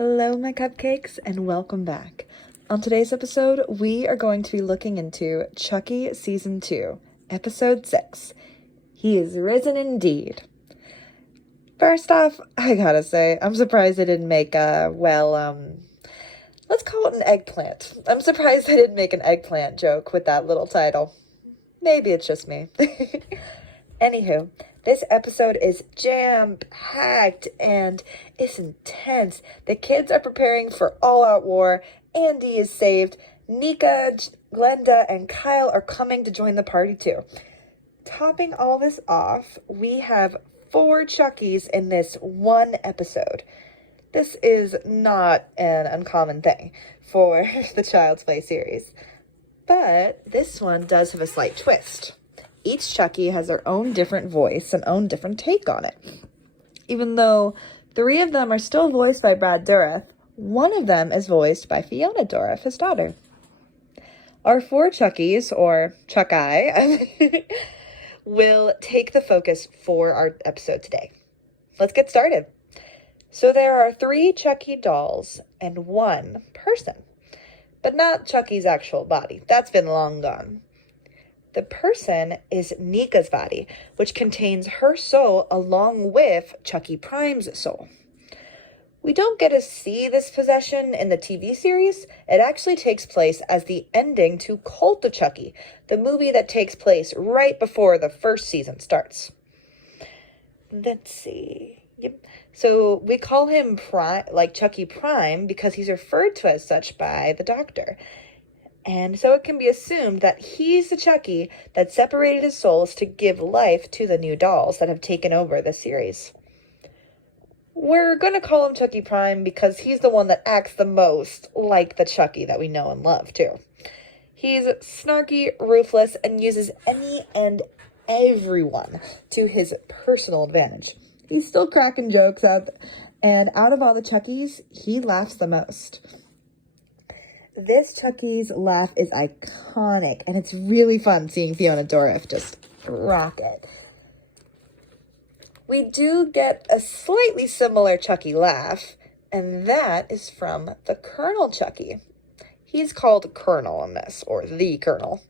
Hello, my cupcakes, and welcome back. On today's episode, we are going to be looking into Chucky Season 2, Episode 6. He is risen indeed. First off, I gotta say, I'm surprised they didn't make let's call it an eggplant. I'm surprised they didn't make an eggplant joke with that little title. Maybe it's just me. Anywho, this episode is jam-packed and it's intense. The kids are preparing for all-out war. Andy is saved. Nika, Glenda, and Kyle are coming to join the party too. Topping all this off, we have 4 Chuckies in this one episode. This is not an uncommon thing for the Child's Play series. But this one does have a slight twist. Each Chucky has their own different voice and own different take on it. Even though 3 of them are still voiced by Brad Dourif, one of them is voiced by Fiona Dourif, his daughter. Our 4 Chuckies, or Chucky, will take the focus for our episode today. Let's get started. So there are 3 Chucky dolls and 1 person, but not Chucky's actual body. That's been long gone. The person is Nika's body, which contains her soul along with Chucky Prime's soul. We don't get to see this possession in the TV series. It actually takes place as the ending to Cult of Chucky, the movie that takes place right before the first season starts. Let's see. Yep. So we call him Chucky Prime because he's referred to as such by the doctor. And so it can be assumed that he's the Chucky that separated his souls to give life to the new dolls that have taken over the series. We're going to call him Chucky Prime because he's the one that acts the most like the Chucky that we know and love, too. He's snarky, ruthless, and uses any and everyone to his personal advantage. He's still cracking jokes and out of all the Chuckies, he laughs the most. This Chucky's laugh is iconic, and it's really fun seeing Fiona Dourif just rock it. We do get a slightly similar Chucky laugh, and that is from the Colonel Chucky. He's called Colonel in this, or the Colonel.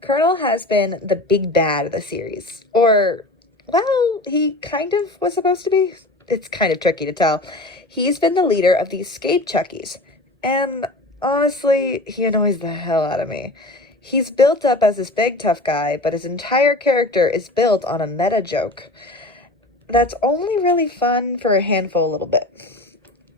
Colonel has been the big bad of the series, or, well, he kind of was supposed to be. It's kind of tricky to tell. He's been the leader of the escaped Chuckies, and honestly, he annoys the hell out of me. He's built up as this big tough guy, but his entire character is built on a meta joke. That's only really fun for a handful a little bit.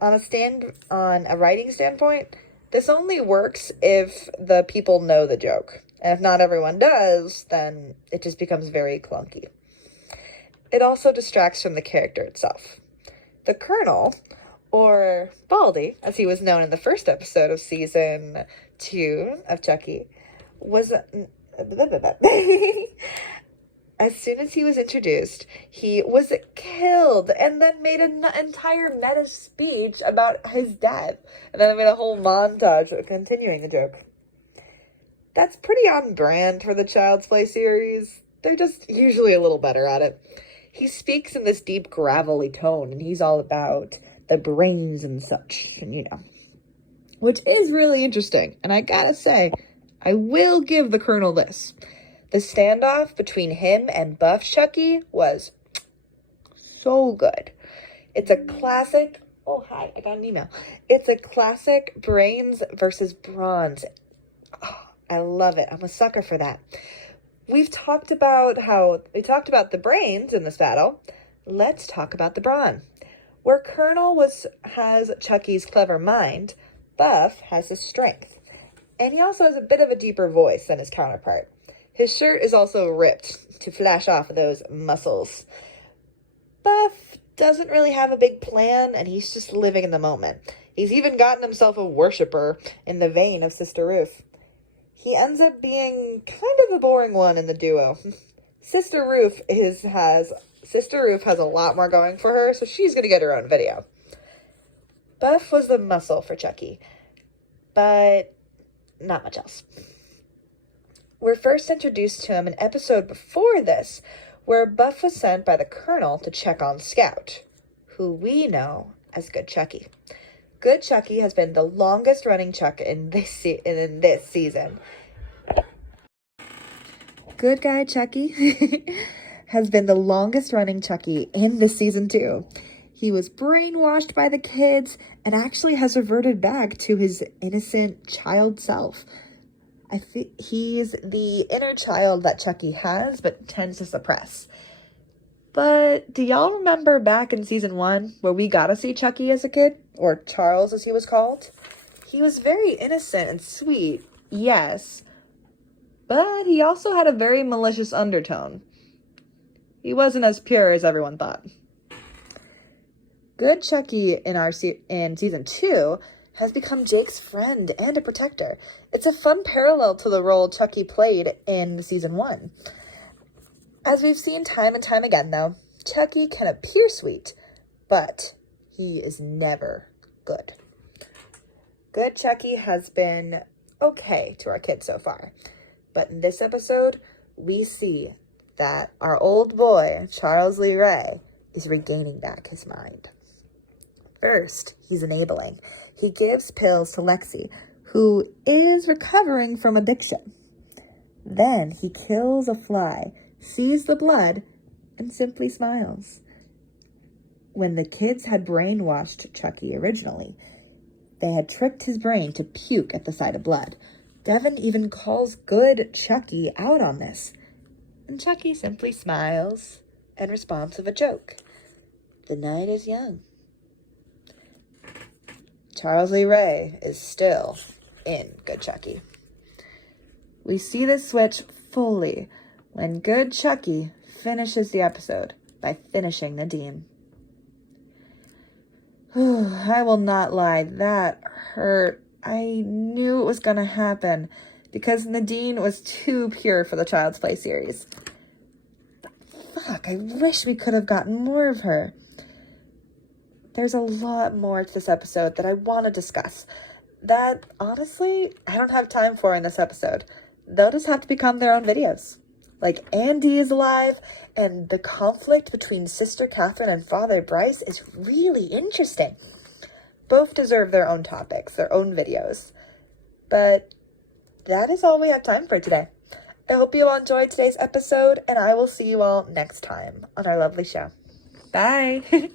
On a writing standpoint, this only works if the people know the joke. And if not everyone does, then it just becomes very clunky. It also distracts from the character itself. The Colonel, or Baldy, as he was known in the first episode of Season 2 of Chucky, was... As soon as he was introduced, he was killed and then made an entire meta speech about his death. And then made a whole montage of continuing the joke. That's pretty on brand for the Child's Play series. They're just usually a little better at it. He speaks in this deep, gravelly tone, and he's all about the brains and such, which is really interesting. And I gotta say, I will give the Colonel this. The standoff between him and Buff Chucky was so good. It's a classic, oh hi, I got an email. It's a classic brains versus bronze. Oh, I love it. I'm a sucker for that. We talked about the brains in this battle. Let's talk about the brawn. Where Colonel has Chucky's clever mind, Buff has his strength. And he also has a bit of a deeper voice than his counterpart. His shirt is also ripped to flash off those muscles. Buff doesn't really have a big plan, and he's just living in the moment. He's even gotten himself a worshiper in the vein of Sister Ruth. He ends up being kind of the boring one in the duo. Sister Ruth has a lot more going for her, so she's going to get her own video. Buff was the muscle for Chucky, but not much else. We're first introduced to him in an episode before this, where Buff was sent by the Colonel to check on Scout, who we know as Good Chucky. Good Chucky has been the longest running Chuck in this season. Good Guy Chucky has been the longest running Chucky in this season too. He was brainwashed by the kids and actually has reverted back to his innocent child self. I think he's the inner child that Chucky has but tends to suppress. But do y'all remember back in season 1 where we got to see Chucky as a kid? Or Charles as he was called? He was very innocent and sweet, yes. But he also had a very malicious undertone. He wasn't as pure as everyone thought. Good Chucky in season 2 has become Jake's friend and a protector. It's a fun parallel to the role Chucky played in season 1. As we've seen time and time again, though, Chucky can appear sweet, but he is never good. Good Chucky has been okay to our kids so far, but in this episode, we see that our old boy, Charles Lee Ray, is regaining back his mind. First, he's enabling. He gives pills to Lexi, who is recovering from addiction. Then he kills a fly, sees the blood, and simply smiles. When the kids had brainwashed Chucky originally, they had tricked his brain to puke at the sight of blood. Devin even calls good Chucky out on this, and Chucky simply smiles and responds with a joke. The night is young. Charles Lee Ray is still in Good Chucky. We see this switch fully when Good Chucky finishes the episode by finishing Nadim. I will not lie, that hurt. I knew it was going to happen because Nadine was too pure for the Child's Play series. Fuck, I wish we could have gotten more of her. There's a lot more to this episode that I want to discuss that, honestly, I don't have time for in this episode. They'll just have to become their own videos. Like, Andy is alive, and the conflict between Sister Catherine and Father Bryce is really interesting. Both deserve their own topics, their own videos. But that is all we have time for today. I hope you all enjoyed today's episode, and I will see you all next time on our lovely show. Bye!